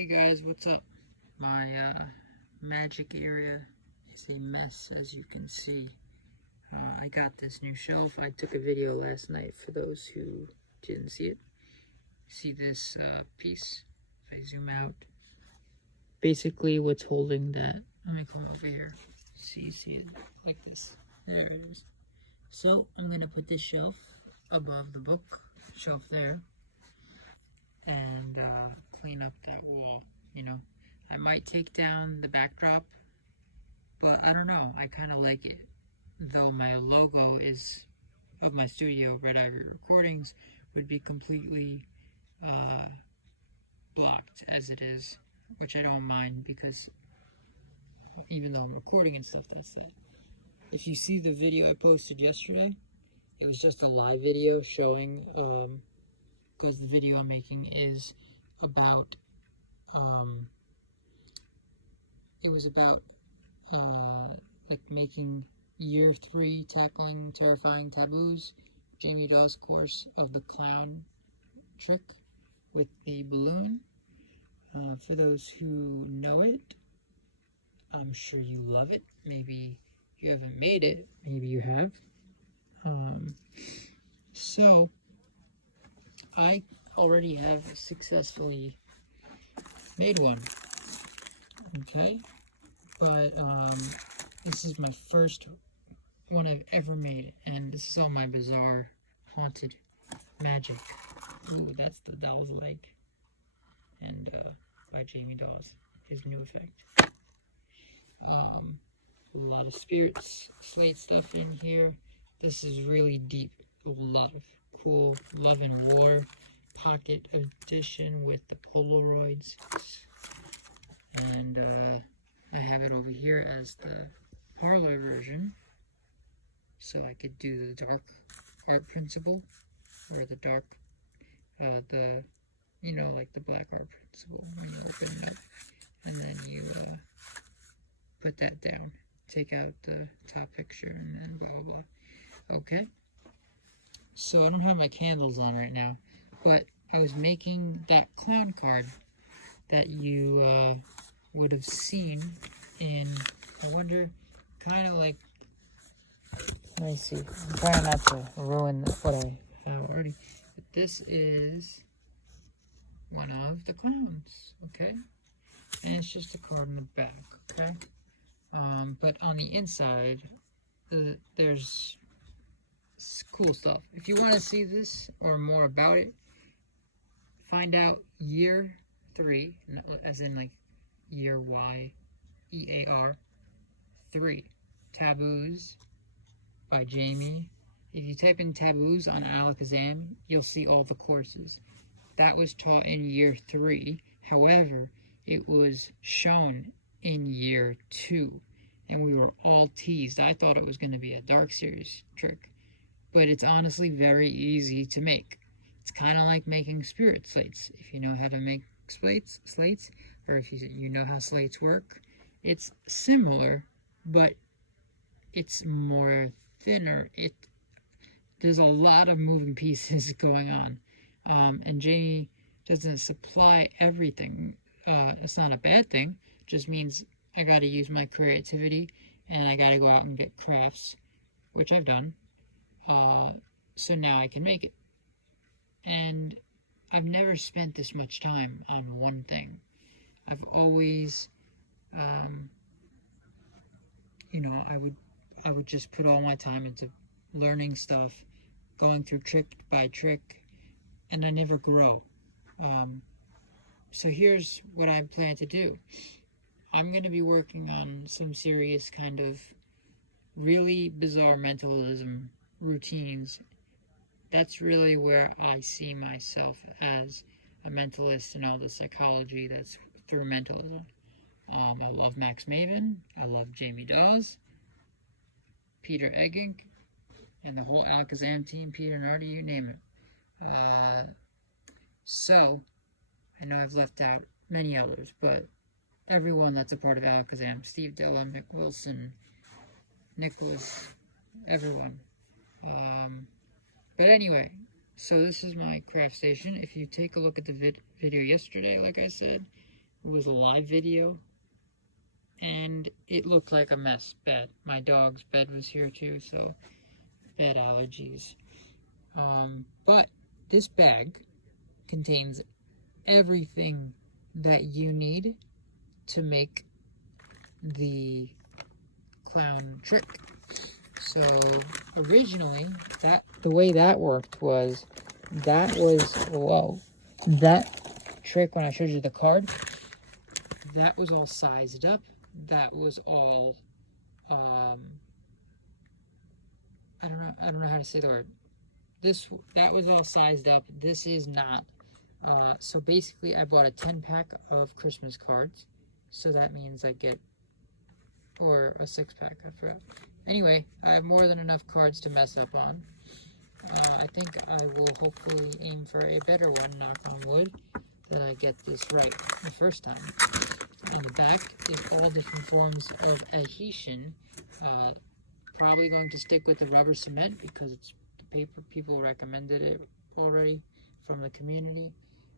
Hey guys, what's up? My magic area is a mess, as you can see. I got this new shelf. I took a video last night for those who didn't see it. See this piece? If I zoom out, basically what's holding that, let me come over here. See it like this. There it is. So I'm going to put this shelf above the book shelf there and clean up that wall. You know, I might take down the backdrop, but I don't know, I kind of like it. Though my logo is of my studio, Red Ivory Recordings, would be completely blocked as it is, which I don't mind, because even though I'm recording and stuff, that's that. If you see the video I posted yesterday, it was just a live video showing, because the video I'm making is about, it was about, like making year 3 tackling terrifying taboos, Jamie Dawes' course of the clown trick with the balloon. For those who know it, I'm sure you love it. Maybe you haven't made it, maybe you have. So I already have successfully made one, okay? But this is my first one I've ever made, and this is all my bizarre haunted magic. Ooh, that's the doll's leg, and by Jamie Dawes, his new effect. A lot of spirits, slate stuff in here. This is really deep. A lot of cool Love and War pocket edition with the Polaroids, and I have it over here as the parlor version, so I could do the dark art principle, or the dark, you know, like the black art principle when you open it up, and then you put that down, take out the top picture, and then blah blah blah. Okay, so I don't have my candles on right now, but I was making that clown card that you would have seen in, I wonder, kind of like, let me see, I'm trying not to ruin what I have already, but this is one of the clowns, okay, and it's just a card in the back, okay, but on the inside, there's cool stuff. If you want to see this or more about it, find out year 3, as in like year YEAR 3, Taboos by Jamie. If you type in taboos on Alakazam, you'll see all the courses. That was taught in year 3. However, it was shown in year 2, and we were all teased. I thought it was going to be a Dark Series trick, but it's honestly very easy to make. It's kind of like making spirit slates. If you know how to make slates, or if you know how slates work, it's similar, but it's more thinner. There's a lot of moving pieces going on, and Jamie doesn't supply everything. It's not a bad thing. It just means I got to use my creativity, and I got to go out and get crafts, which I've done. So now I can make it. And I've never spent this much time on one thing. I've always, you know, I would just put all my time into learning stuff, going through trick by trick, and I never grow. So here's what I plan to do. I'm going to be working on some serious kind of really bizarre mentalism routines. That's really where I see myself as a mentalist, and all the psychology that's through mentalism. I love Max Maven, I love Jamie Dawes, Peter Eggink, and the whole Alakazam team, Peter Nardi, you name it. So, I know I've left out many others, but everyone that's a part of Alakazam, Steve Della, Mick Wilson, Nicholas, everyone. But anyway, so this is my craft station. If you take a look at the video yesterday, like I said, It was a live video, and it looked like a mess bed. My dog's bed was here too, so bed allergies. But this bag contains everything that you need to make the clown trick. So originally, the way that worked was, that trick when I showed you the card, that was all sized up. That was all, I don't know how to say the word. That was all sized up. This is not. So basically, I bought a 10-pack of Christmas cards. So that means I get, or a 6-pack, I forgot. Anyway, I have more than enough cards to mess up on. I think I will hopefully aim for a better one, knock on wood, that I get this right the first time. On the back is all different forms of adhesion. Probably going to stick with the rubber cement because it's the paper. People recommended it already from the community.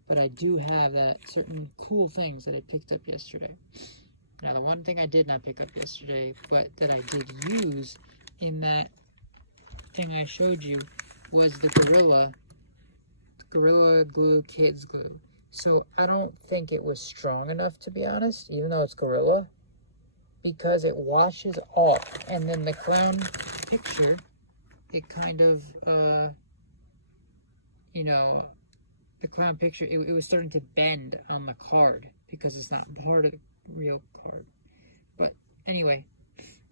But I do have certain cool things that I picked up yesterday. Now, the one thing I did not pick up yesterday, but that I did use in that thing I showed you, was the Gorilla Glue Kids Glue. So I don't think it was strong enough, to be honest, even though it's Gorilla, because it washes off. And then the clown picture, it kind of, the clown picture, it was starting to bend on the card because it's not part of the real card. But anyway,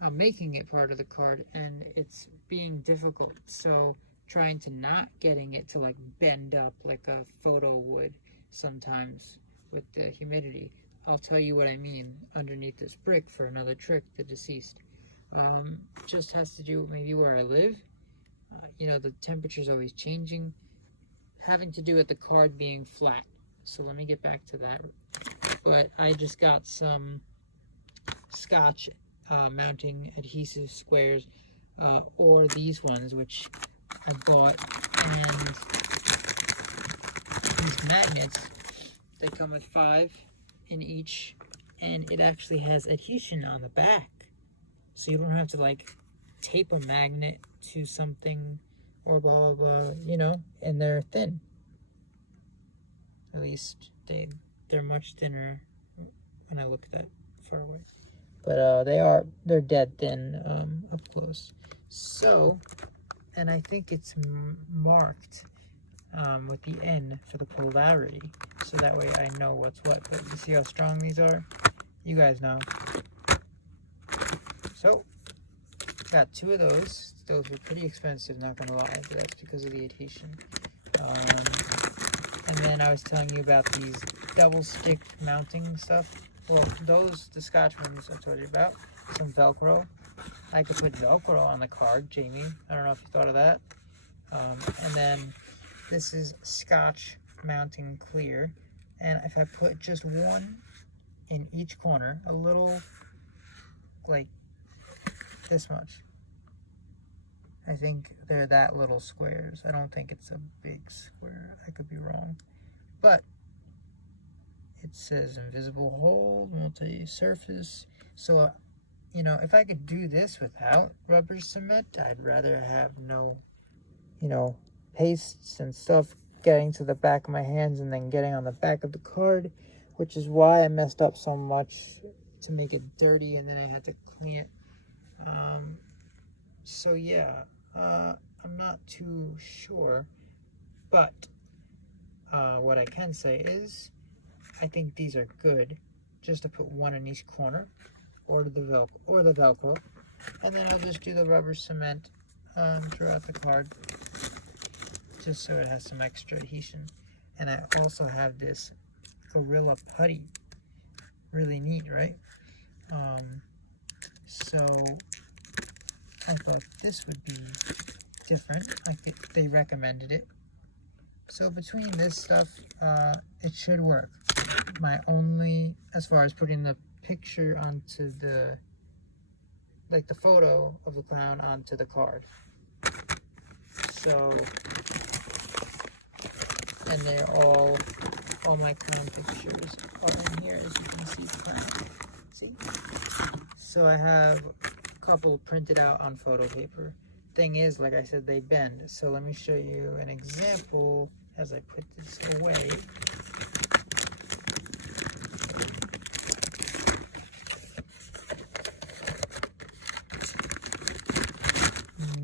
I'm making it part of the card and it's being difficult. So trying to not getting it to like bend up like a photo would sometimes with the humidity. I'll tell you what I mean underneath this brick for another trick, the deceased. Just has to do maybe where I live. The temperature's always changing. Having to do with the card being flat. So let me get back to that. But I just got some Scotch mounting adhesive squares, or these ones, which I bought, and these magnets, they come with 5 in each, and it actually has adhesion on the back. So you don't have to like tape a magnet to something or blah, blah, blah, and they're thin. At least they're much thinner when I look at that far away. But they're dead thin up close. So, and I think it's marked with the N for the polarity. So that way I know what's what. But you see how strong these are? You guys know. So, got 2 of those. Those were pretty expensive, not gonna lie, but that's because of the adhesion. And then I was telling you about these double stick mounting stuff. Well, the Scotch ones I told you about. Some Velcro. I could put Velcro on the card, Jamie. I don't know if you thought of that. And then this is Scotch mounting clear. And if I put just one in each corner, a little, like this much. I think they're that little squares. I don't think it's a big square. I could be wrong. But it says invisible hold, multi-surface. So, if I could do this without rubber cement, I'd rather have no, pastes and stuff getting to the back of my hands and then getting on the back of the card, which is why I messed up so much to make it dirty, and then I had to clean it. So yeah, I'm not too sure, but what I can say is I think these are good, just to put one in each corner, or the Velcro, and then I'll just do the rubber cement throughout the card, just so it has some extra adhesion. And I also have this Gorilla Putty, really neat, right? So I thought this would be different. They recommended it. So between this stuff, it should work. My only, as far as putting the picture onto the photo of the clown onto the card. So, and they're all my clown pictures are in here, as you So I have a couple printed out on photo paper. Thing is, like I said, they bend. So let me show you an example as I put this away.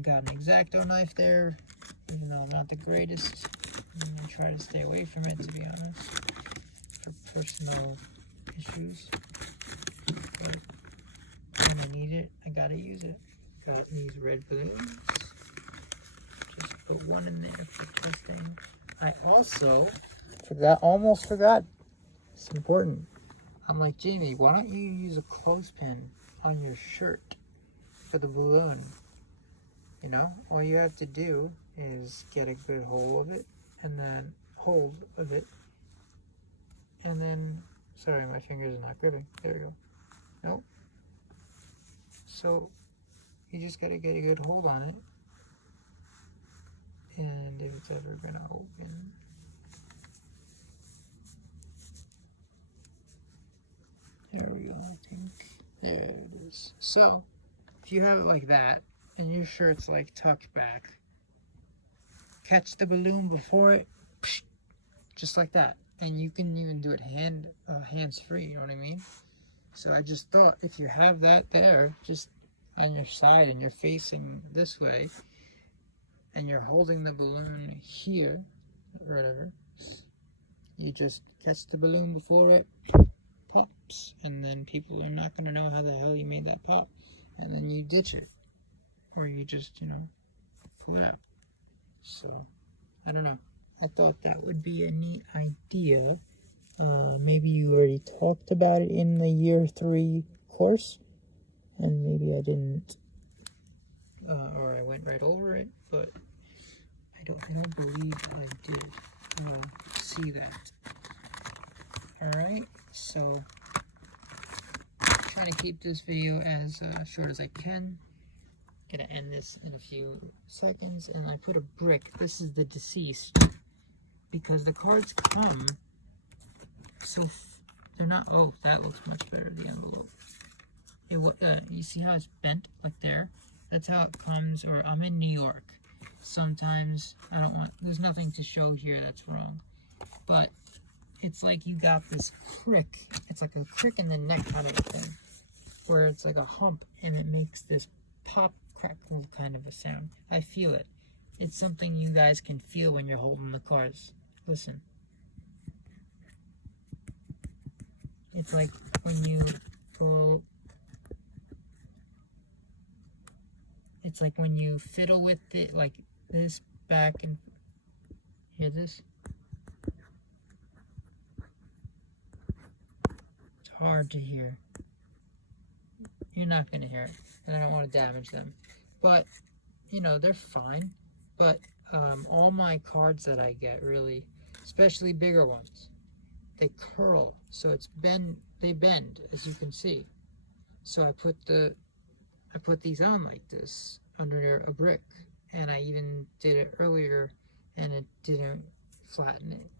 Got an X-Acto knife there, even though I'm not the greatest. I'm gonna try to stay away from it, to be honest, for personal issues. But when I need it, I gotta use it. Got these red balloons. Just put one in there for testing. I also almost forgot. It's important. I'm like, Jamie, why don't you use a clothespin on your shirt for the balloon? You know, all you have to do is get a good hold of it, and then sorry, my fingers are not gripping. There we go. Nope. So you just gotta get a good hold on it, and if it's ever gonna open, there we go. I think there it is. So if you have it like that, and your shirt's like tucked back, catch the balloon before it, just like that. And you can even do it hands-free, you know what I mean? So I just thought, if you have that there, just on your side and you're facing this way, and you're holding the balloon here, or whatever, you just catch the balloon before it pops, and then people are not going to know how the hell you made that pop, and then you ditch it. Or you just, you know, pull it out. So, I don't know. I thought that would be a neat idea. Maybe you already talked about it in the year 3 course, and maybe I didn't, or I went right over it, but I don't believe I did see that. Alright, so trying to keep this video as short as I can. Gonna end this in a few seconds, and I put a brick. This is the deceased, because the cards come so they're not. Oh, that looks much better. The envelope. You see how it's bent like there? That's how it comes. Or I'm in New York. Sometimes I don't want. There's nothing to show here that's wrong, but it's like you got this crick. It's like a crick in the neck kind of a thing, where it's like a hump, and it makes this pop, crackle kind of a sound. I feel it. It's something you guys can feel when you're holding the cards. Listen. It's like when you go. It's like when you fiddle with it like this back and hear this. It's hard to hear. You're not going to hear it, and I don't want to damage them. But, you know, they're fine. But all my cards that I get, really, especially bigger ones, they curl. So they bend, as you can see. So I put these on like this under a brick, and I even did it earlier, and it didn't flatten it.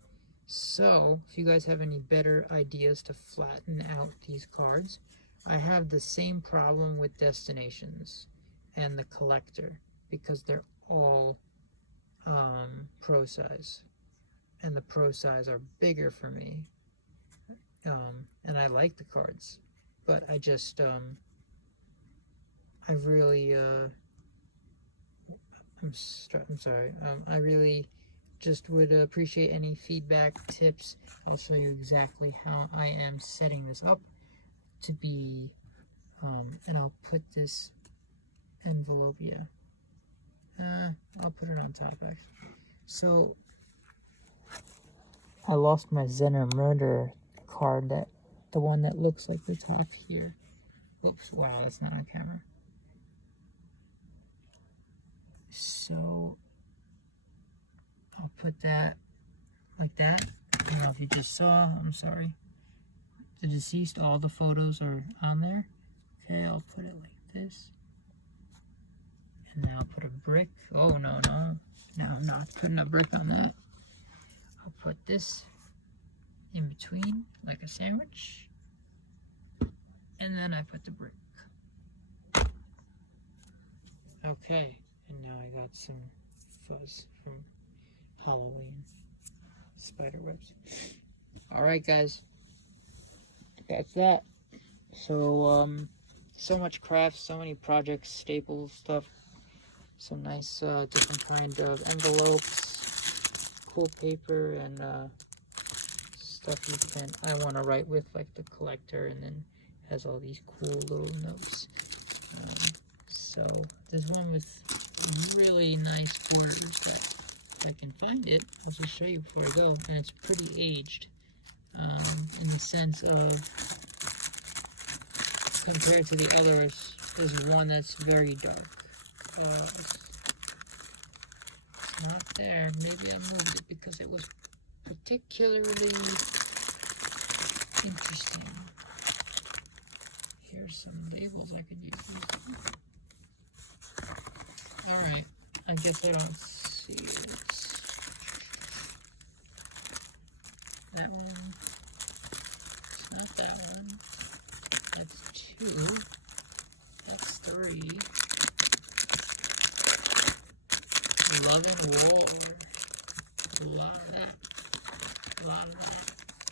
So, if you guys have any better ideas to flatten out these cards, I have the same problem with Destinations and the Collector, because they're all pro size, and the pro size are bigger for me, and I like the cards, but I just I really I'm sorry, I really just would appreciate any feedback, tips. I'll show you exactly how I am setting this up to be, and I'll put this envelope, I'll put it on top actually. So, I lost my Zener Murder card, the one that looks like the top here. Whoops, wow, that's not on camera. So, I'll put that like that. I don't know if you just saw, I'm sorry. The deceased, all the photos are on there. Okay, I'll put it like this. And now I'll put a brick. Oh, no. No, I'm not putting a brick on that. I'll put this in between, like a sandwich. And then I put the brick. Okay, and now I got some fuzz from Halloween spider webs. Alright guys, that's that. So, so much crafts, so many projects, staples, stuff, some nice different kind of envelopes, cool paper, and stuff you can, I want to write with, like the collector, and then has all these cool little notes. So there's one with really nice borders that, if I can find it, I'll just show you before I go, and it's pretty aged, in the sense of, compared to the others, there's one that's very dark. It's not there. Maybe I moved it because it was particularly interesting. Here's some labels I could use. Alright, I guess I don't see it. That one. It's not that one. That's 2. That's 3. Love and War. A lot of that. A lot of that.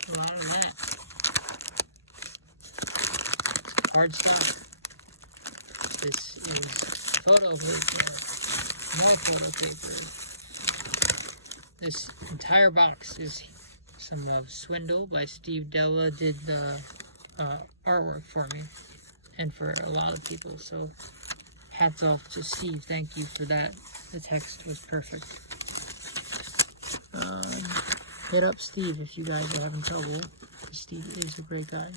A lot of that. It's cardstock. This is photo paper. More photo paper. This entire box is some of Swindle by Steve Della. Did the artwork for me and for a lot of people, so hats off to Steve. Thank you for that. The text was perfect. Hit up Steve if you guys are having trouble. Steve is a great guy.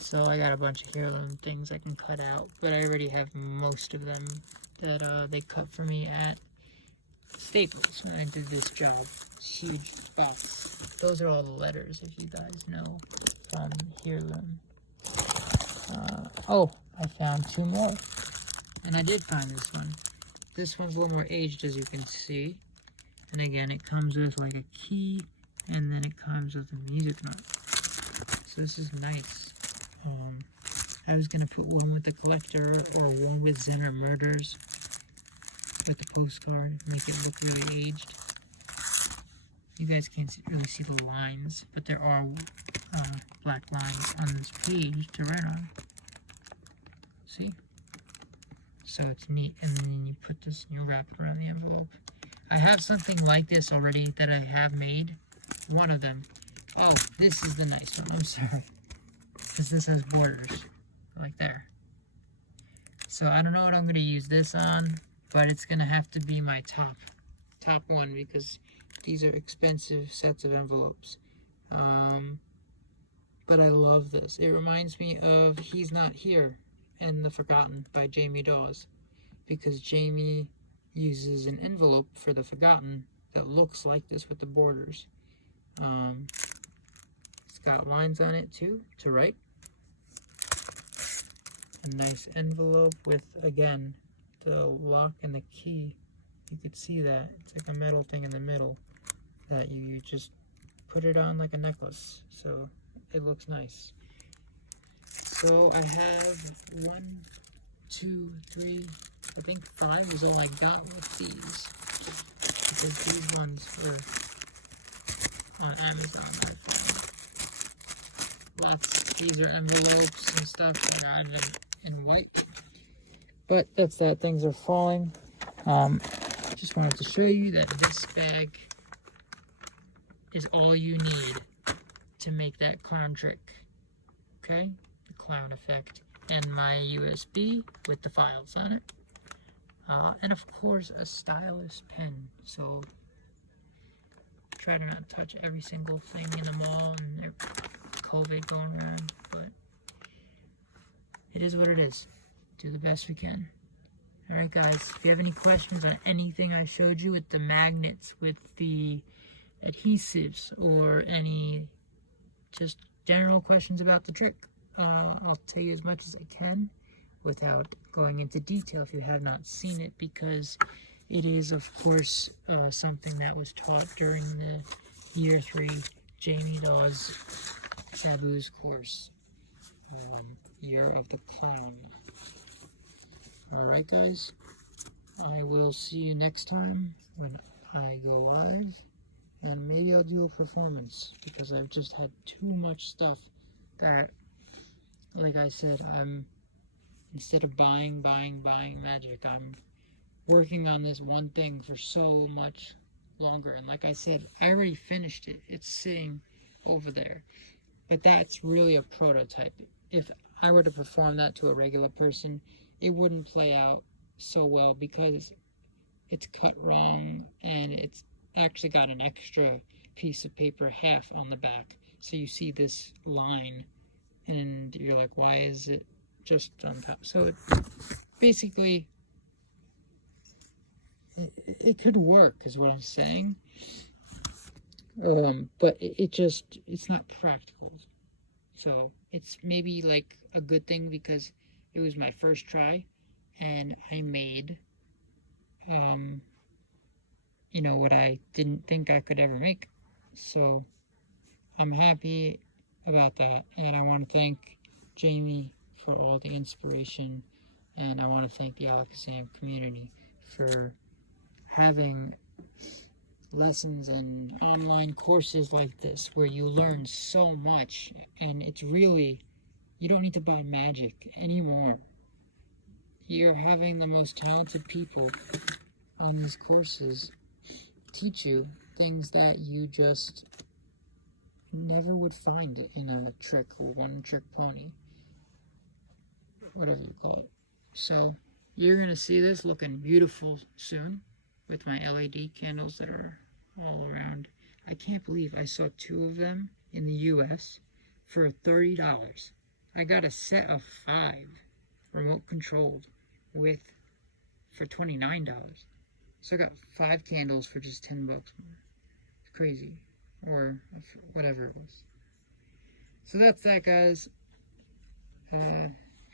So I got a bunch of heirloom things I can cut out, but I already have most of them that they cut for me at Staples when I did this job. Huge box. Those are all the letters, if you guys know, from heirloom. Oh, I found 2 more. And I did find this one. This one's a little more aged, as you can see. And again, it comes with like a key, and then it comes with a music note. So this is nice. I was going to put one with the collector, or one with Zenner Murders, with the postcard, make it look really aged. You guys can't really see the lines, but there are black lines on this page to write on. See? So it's neat, and then you put this and you wrap it around the envelope. I have something like this already that I have made. One of them. Oh, this is the nice one. I'm sorry. Because this has borders. Like there. So I don't know what I'm going to use this on, but it's going to have to be my top one, because these are expensive sets of envelopes. But I love this. It reminds me of He's Not Here and The Forgotten by Jamie Dawes, because Jamie uses an envelope for The Forgotten that looks like this with the borders. It's got lines on it too to write. A nice envelope with, again, the lock and the key. You could see that. It's like a metal thing in the middle that you just put it on like a necklace. So it looks nice. So I have 1, 2, 3, I think 5 is all I got with these, because these ones were on Amazon. These are envelopes and stuff that are in white, but that's that. Things are falling. Just wanted to show you that this bag is all you need to make that clown trick. Okay, the clown effect, and my USB with the files on it, and of course a stylus pen. So try to not touch every single thing in the mall, and there's COVID going around, but it is what it is. Do the best we can. Alright guys, if you have any questions on anything I showed you with the magnets, with the adhesives, or any just general questions about the trick, I'll tell you as much as I can without going into detail if you have not seen it, because it is, of course, something that was taught during the Year 3 Jamie Dawes Taboos course, Year of the Clown. Alright guys, I will see you next time when I go live. And maybe I'll do a performance, because I've just had too much stuff that, like I said, instead of buying magic, I'm working on this one thing for so much longer. And like I said, I already finished it. It's sitting over there. But that's really a prototype. If I were to perform that to a regular person, it wouldn't play out so well, because it's cut wrong and it's actually got an extra piece of paper half on the back. So you see this line and you're like, why is it just on top? So it basically, it could work is what I'm saying. But it's not practical. So it's maybe like a good thing, because it was my first try and I made what I didn't think I could ever make. So I'm happy about that, and I want to thank Jamie for all the inspiration, and I want to thank the Alakazam community for having lessons and online courses like this where you learn so much. And it's really, you don't need to buy magic anymore. You're having the most talented people on these courses teach you things that you just never would find in a trick or one-trick pony, whatever you call it. So you're gonna see this looking beautiful soon with my LED candles that are all around. I can't believe I saw 2 of them in the US for $30. I got a set of 5 remote controlled for $29. So I got 5 candles for just $10 more. It's crazy. Or whatever it was. So that's that, guys.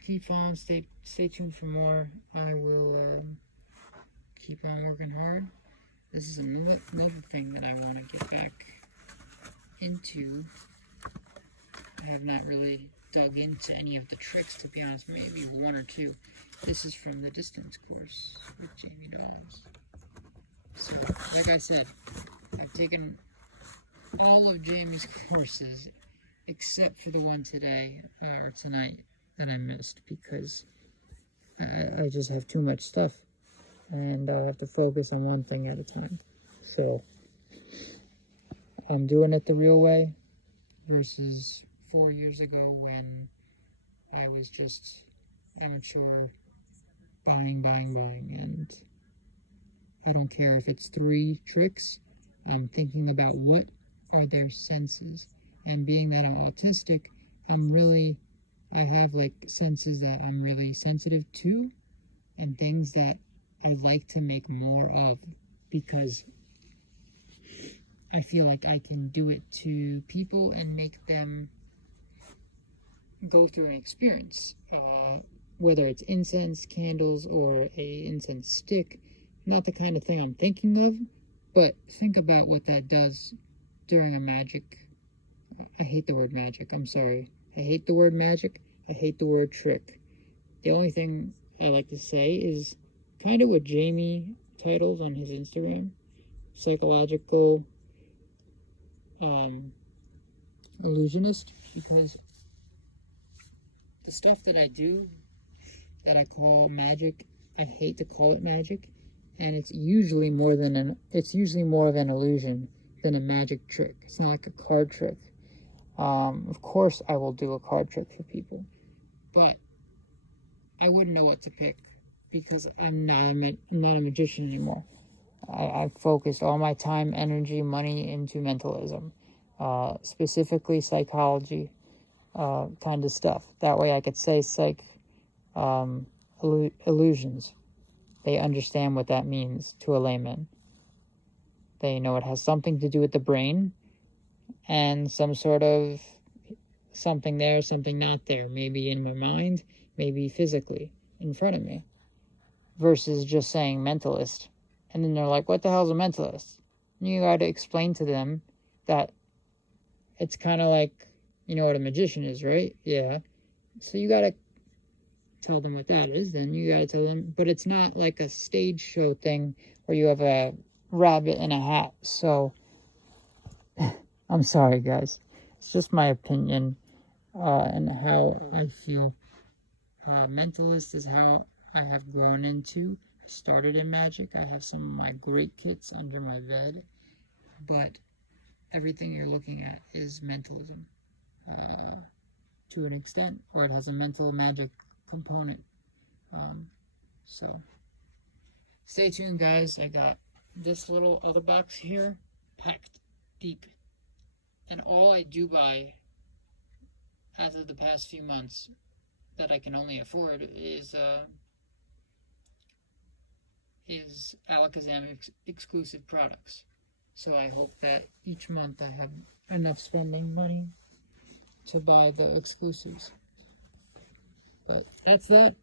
Keep on, stay tuned for more. I will keep on working hard. This is another thing that I want to get back into. I have not really dug into any of the tricks, to be honest. Maybe 1 or 2. This is from the distance course with Jamie Dawes. So, like I said, I've taken all of Jamie's courses except for the one today or tonight that I missed, because I just have too much stuff and I have to focus on one thing at a time. So I'm doing it the real way versus 4 years ago when I was just amateur buying, and I don't care if it's 3 tricks. I'm thinking about what are their senses, and being that I'm autistic, I have like senses that I'm really sensitive to, and things that I like to make more of, because I feel like I can do it to people and make them go through an experience, whether it's incense, candles, or a incense stick. Not the kind of thing I'm thinking of, but think about what that does during a magic. I hate the word magic, I'm sorry. I hate the word magic, I hate the word trick. The only thing I like to say is kind of what Jamie titles on his Instagram, psychological illusionist, because the stuff that I do that I call magic, I hate to call it magic, and it's usually more of an illusion than a magic trick. It's not like a card trick. Of course I will do a card trick for people, but I wouldn't know what to pick, because I'm not a magician anymore. I've focused all my time, energy, money into mentalism, specifically psychology kind of stuff. That way I could say illusions. They understand what that means to a layman. They know it has something to do with the brain and some sort of something there, something not there. Maybe in my mind, maybe physically in front of me. Versus just saying mentalist. And then they're like, what the hell's a mentalist? And you got to explain to them that it's kind of like, you know what a magician is, right? Yeah. So you got to tell them what that is, then you gotta tell them. But it's not like a stage show thing where you have a rabbit in a hat. So I'm sorry, guys. It's just my opinion and how I feel. Mentalist is how I have grown into. I started in magic. I have some of my great kits under my bed, but everything you're looking at is mentalism to an extent, or it has a mental magic component. So stay tuned, guys. I got this little other box here packed deep, and all I do buy as of the past few months that I can only afford is Alakazam exclusive products. So I hope that each month I have enough spending money to buy the exclusives. But that's that.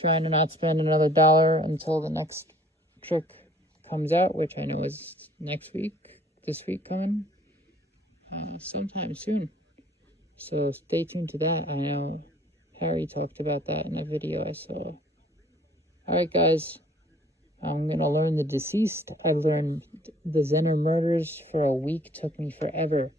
Trying to not spend another $1 until the next trick comes out, which I know is next week, this week coming, sometime soon. So stay tuned to that. I know Harry talked about that in a video I saw. Alright, guys. I'm going to learn the deceased. I learned the Zener murders for a week. Took me forever.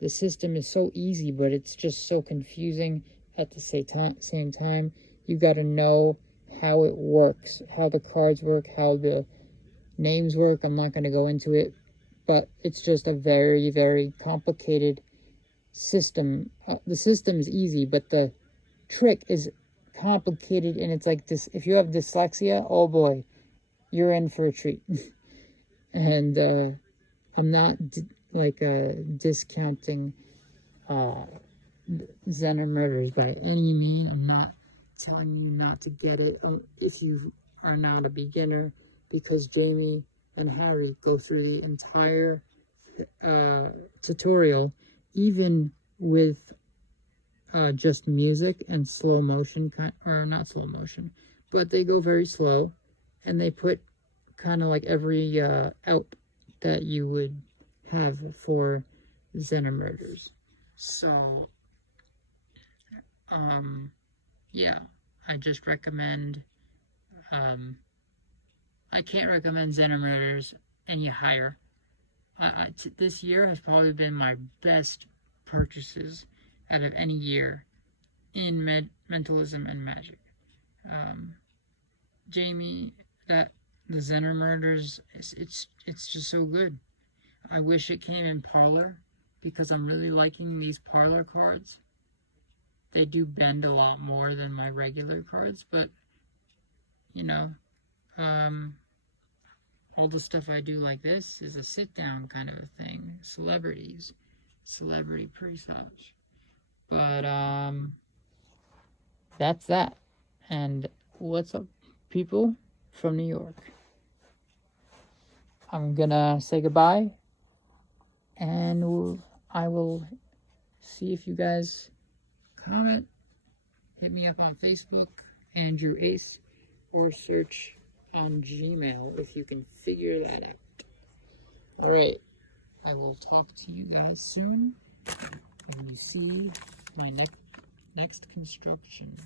The system is so easy, but it's just so confusing at the same time. You got to know how it works, how the cards work, how the names work. I'm not going to go into it, but it's just a very, very complicated system. The system's easy, but the trick is complicated, and it's like this. If you have dyslexia, oh boy, you're in for a treat. And I'm not discounting Zener murders by any means. I'm not telling you not to get it if you are not a beginner, because Jamie and Harry go through the entire tutorial, even with just music and slow motion, or not slow motion, but they go very slow, and they put kind of like every out that you would have for Zener murders. So yeah, I just recommend, I can't recommend Zener murders any higher. This year has probably been my best purchases out of any year in mentalism and magic. Jamie, the Zener murders, it's just so good. I wish it came in parlor, because I'm really liking these parlor cards. They do bend a lot more than my regular cards, but you know, all the stuff I do like this is a sit down kind of a thing. Celebrity presage. But that's that. And what's up, people from New York? I'm gonna say goodbye, and I will see if you guys comment. Hit me up on Facebook, Andrew Ace, or search on Gmail if you can figure that out. Alright, I will talk to you guys soon when you see my next construction.